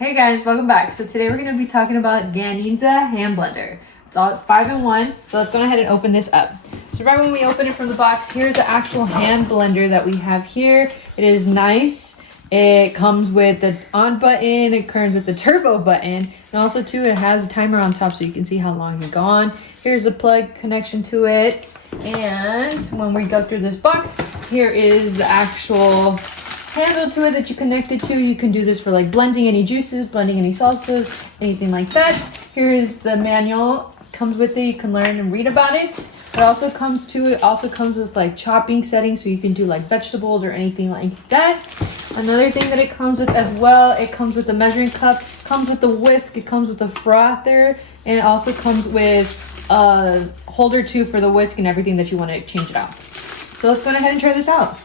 Hey guys, welcome back. So today we're going to be talking about Ganiza hand blender. It's 5-in-1, so let's go ahead and open this up. So right when we open it from the box, here's the actual hand blender that we have here. It is nice. It comes with the on button, it comes with the turbo button, and also too it has a timer on top so you can see how long you've gone. Here's a plug connection to it, and when we go through this box, here is the actual handle to it that you connect it to. You can do this for like blending any juices, blending any salsas, anything like that. Here is the manual, comes with it. You can learn and read about it. It also comes with like chopping settings, so you can do like vegetables or anything like that. Another thing that it comes with as well, it comes with the measuring cup, comes with the whisk, it comes with the frother, and it also comes with a holder too for the whisk and everything that you want to change it out. So let's go ahead and try this out.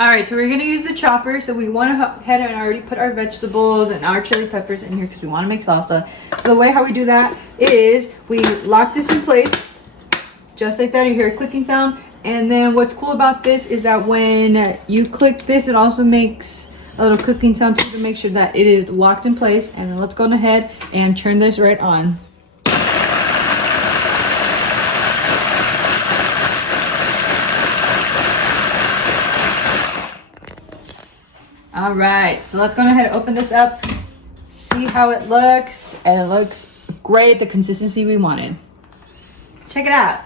All right, so we're gonna use the chopper. So we went ahead and already put our vegetables and our chili peppers in here because we want to make salsa. So the way how we do that is we lock this in place, just like that. You hear a clicking sound, and then what's cool about this is that when you click this, it also makes a little clicking sound too to make sure that it is locked in place. And then let's go ahead and turn this right on. All right, so let's go ahead and open this up, see how it looks, and it looks great, the consistency we wanted. Check it out.